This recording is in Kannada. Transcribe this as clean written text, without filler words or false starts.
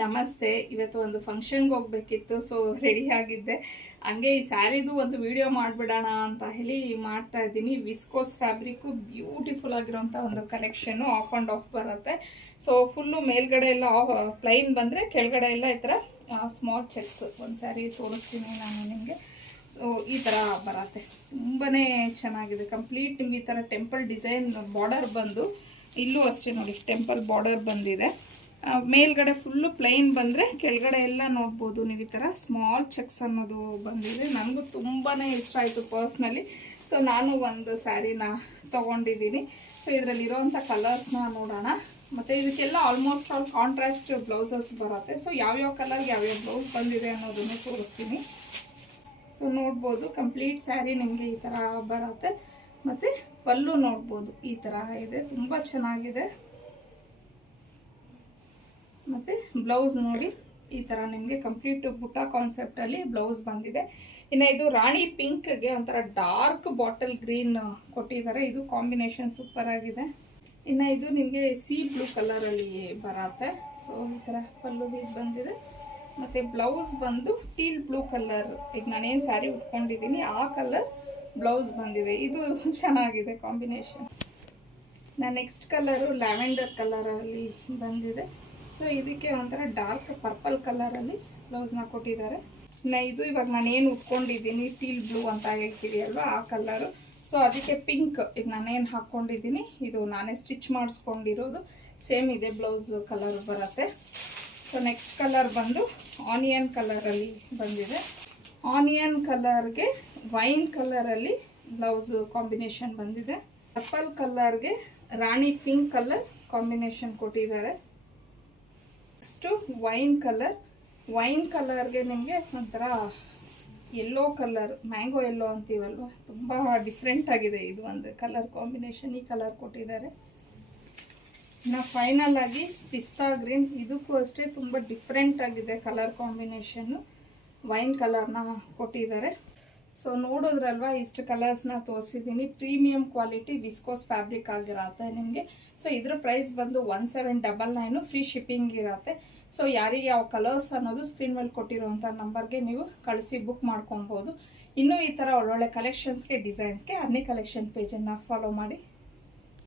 ನಮಸ್ತೆ. ಇವತ್ತು ಒಂದು ಫಂಕ್ಷನ್ಗೆ ಹೋಗ್ಬೇಕಿತ್ತು, ಸೊ ರೆಡಿ ಆಗಿದ್ದೆ. ಹಂಗೆ ಈ ಸ್ಯಾರಿದು ಒಂದು ವಿಡಿಯೋ ಮಾಡಿಬಿಡೋಣ ಅಂತ ಹೇಳಿ ಮಾಡ್ತಾ ಇದ್ದೀನಿ. ವಿಸ್ಕೋಸ್ ಫ್ಯಾಬ್ರಿಕ್ಕು ಬ್ಯೂಟಿಫುಲ್ ಆಗಿರೋಂಥ ಒಂದು ಕಲೆಕ್ಷನ್ನು ಆಫ್ ಆ್ಯಂಡ್ ಆಫ್ ಬರುತ್ತೆ. ಸೊ ಫುಲ್ಲು ಮೇಲ್ಗಡೆ ಎಲ್ಲ ಪ್ಲೈನ್ ಬಂದರೆ ಕೆಳಗಡೆ ಎಲ್ಲ ಈ ಥರ ಸ್ಮಾಲ್ ಚೆಕ್ಸ್. ಒಂದು ಸ್ಯಾರಿ ತೋರಿಸ್ತೀನಿ ನಾನು ನಿಮಗೆ. ಸೊ ಈ ಥರ ಬರುತ್ತೆ, ತುಂಬಾ ಚೆನ್ನಾಗಿದೆ. ಕಂಪ್ಲೀಟ್ ನಿಮ್ಗೆ ಈ ಥರ ಟೆಂಪಲ್ ಡಿಸೈನ್ ಬಾರ್ಡರ್ ಬಂದು, ಇಲ್ಲೂ ಅಷ್ಟೇ ನೋಡಿ ಟೆಂಪಲ್ ಬಾರ್ಡರ್ ಬಂದಿದೆ. ಮೇಲ್ಗಡೆ ಫುಲ್ಲು ಪ್ಲೈನ್ ಬಂದರೆ ಕೆಳಗಡೆ ಎಲ್ಲ ನೋಡ್ಬೋದು ನೀವು ಈ ಥರ ಸ್ಮಾಲ್ ಚೆಕ್ಸ್ ಅನ್ನೋದು ಬಂದಿದೆ. ನನಗೂ ತುಂಬಾ ಇಷ್ಟ ಆಯಿತು ಪರ್ಸ್ನಲಿ. ಸೊ ನಾನು ಒಂದು ಸ್ಯಾರಿನ ತೊಗೊಂಡಿದ್ದೀನಿ. ಸೊ ಇದರಲ್ಲಿರೋವಂಥ ಕಲರ್ಸ್ನ ನೋಡೋಣ. ಮತ್ತು ಇದಕ್ಕೆಲ್ಲ ಆಲ್ಮೋಸ್ಟ್ ಆಲ್ ಕಾಂಟ್ರಾಸ್ಟ್ ಬ್ಲೌಸಸ್ ಬರುತ್ತೆ. ಸೊ ಯಾವ್ಯಾವ ಕಲರ್ಗೆ ಯಾವ್ಯಾವ ಬ್ಲೌಸ್ ಬಂದಿದೆ ಅನ್ನೋದನ್ನು ತೋರಿಸ್ತೀನಿ. ಸೊ ನೋಡ್ಬೋದು ಕಂಪ್ಲೀಟ್ ಸ್ಯಾರಿ ನಿಮಗೆ ಈ ಥರ ಬರುತ್ತೆ. ಮತ್ತು ಪಲ್ಲು ನೋಡ್ಬೋದು ಈ ಥರ ಇದೆ, ತುಂಬ ಚೆನ್ನಾಗಿದೆ. ಮತ್ತು ಬ್ಲೌಸ್ ನೋಡಿ ಈ ಥರ ನಿಮಗೆ ಕಂಪ್ಲೀಟ್ ಬುಟ್ಟ ಕಾನ್ಸೆಪ್ಟಲ್ಲಿ ಬ್ಲೌಸ್ ಬಂದಿದೆ. ಇನ್ನು ಇದು ರಾಣಿ ಪಿಂಕ್ಗೆ ಒಂಥರ ಡಾರ್ಕ್ ಬಾಟಲ್ ಗ್ರೀನ್ ಕೊಟ್ಟಿದ್ದಾರೆ. ಇದು ಕಾಂಬಿನೇಷನ್ ಸೂಪರ್ ಆಗಿದೆ. ಇನ್ನು ಇದು ನಿಮಗೆ ಸಿ ಬ್ಲೂ ಕಲರಲ್ಲಿ ಬರುತ್ತೆ. ಸೊ ಈ ಥರ ಪಲ್ಲು ಬಂದಿದೆ. ಮತ್ತು ಬ್ಲೌಸ್ ಬಂದು ಟೀಲ್ ಬ್ಲೂ ಕಲರ್, ಈಗ ನಾನೇನು ಸ್ಯಾರಿ ಉಟ್ಕೊಂಡಿದ್ದೀನಿ ಆ ಕಲರ್ ಬ್ಲೌಸ್ ಬಂದಿದೆ. ಇದು ಚೆನ್ನಾಗಿದೆ ಕಾಂಬಿನೇಷನ್. ನೆಕ್ಸ್ಟ್ ಕಲರು ಲ್ಯಾವೆಂಡರ್ ಕಲರಲ್ಲಿ ಬಂದಿದೆ. ಸೊ ಇದಕ್ಕೆ ಒಂಥರ ಡಾರ್ಕ್ ಪರ್ಪಲ್ ಕಲರಲ್ಲಿ ಬ್ಲೌಸ್ನ ಕೊಟ್ಟಿದ್ದಾರೆ. ಇದು ಇವಾಗ ನಾನೇನು ಉಟ್ಕೊಂಡಿದ್ದೀನಿ ಟೀಲ್ ಬ್ಲೂ ಅಂತ ಹೇಳ್ತೀವಿ ಅಲ್ವಾ, ಆ ಕಲರು. ಸೊ ಅದಕ್ಕೆ ಪಿಂಕ್ ಈಗ ನಾನೇನು ಹಾಕ್ಕೊಂಡಿದ್ದೀನಿ ಇದು ನಾನೇ ಸ್ಟಿಚ್ ಮಾಡಿಸ್ಕೊಂಡಿರೋದು. ಸೇಮ್ ಇದೆ ಬ್ಲೌಸ್ ಕಲರ್ ಬರುತ್ತೆ. ಸೊ ನೆಕ್ಸ್ಟ್ ಕಲರ್ ಬಂದು ಆನಿಯನ್ ಕಲರಲ್ಲಿ ಬಂದಿದೆ. ಆನಿಯನ್ ಕಲರ್ಗೆ ವೈನ್ ಕಲರಲ್ಲಿ ಬ್ಲೌಸ್ ಕಾಂಬಿನೇಷನ್ ಬಂದಿದೆ. ಪರ್ಪಲ್ ಕಲರ್ಗೆ ರಾಣಿ ಪಿಂಕ್ ಕಲರ್ ಕಾಂಬಿನೇಷನ್ ಕೊಟ್ಟಿದ್ದಾರೆ. ನೆಕ್ಸ್ಟು ವೈನ್ ಕಲರ್ಗೆ ನಿಮಗೆ ಒಂಥರ ಯೆಲ್ಲೋ ಕಲರ್, ಮ್ಯಾಂಗೋ ಯೆಲ್ಲೋ ಅಂತೀವಲ್ವ, ತುಂಬ ಡಿಫ್ರೆಂಟ್ ಆಗಿದೆ ಇದು ಒಂದು ಕಲರ್ ಕಾಂಬಿನೇಷನ್. ಈ ಕಲರ್ ಕೊಟ್ಟಿದ್ದಾರೆ. ಇನ್ನು ಫೈನಲ್ ಆಗಿ ಪಿಸ್ತಾ ಗ್ರೀನ್, ಇದಕ್ಕೂ ಅಷ್ಟೇ ತುಂಬ ಡಿಫ್ರೆಂಟ್ ಆಗಿದೆ ಕಲರ್ ಕಾಂಬಿನೇಷನ್ನು. ವೈನ್ ಕಲರ್ನ ಕೊಟ್ಟಿದ್ದಾರೆ. ಸೊ ನೋಡೋದ್ರಲ್ವ ಇಷ್ಟು ಕಲರ್ಸ್ನ ತೋರಿಸಿದ್ದೀನಿ. ಪ್ರೀಮಿಯಂ ಕ್ವಾಲಿಟಿ ವಿಸ್ಕೋಸ್ ಫ್ಯಾಬ್ರಿಕ್ ಆಗಿರತ್ತೆ ನಿಮಗೆ. ಸೊ ಇದ್ರ ಪ್ರೈಸ್ ಬಂದು 1799, ಫ್ರೀ ಶಿಪ್ಪಿಂಗ್ ಇರತ್ತೆ. ಸೊ ಯಾರಿಗೆ ಯಾವ ಕಲರ್ಸ್ ಅನ್ನೋದು ಸ್ಕ್ರೀನ್ ಮೇಲೆ ಕೊಟ್ಟಿರುವಂಥ ನಂಬರ್ಗೆ ನೀವು ಕಳಿಸಿ ಬುಕ್ ಮಾಡ್ಕೊಬೋದು. ಇನ್ನೂ ಈ ಥರ ಒಳ್ಳೊಳ್ಳೆ ಕಲೆಕ್ಷನ್ಸ್ಗೆ ಡಿಸೈನ್ಸ್ಗೆ ಅನ್ನಿ ಕಲೆಕ್ಷನ್ ಪೇಜನ್ನು ಫಾಲೋ ಮಾಡಿ.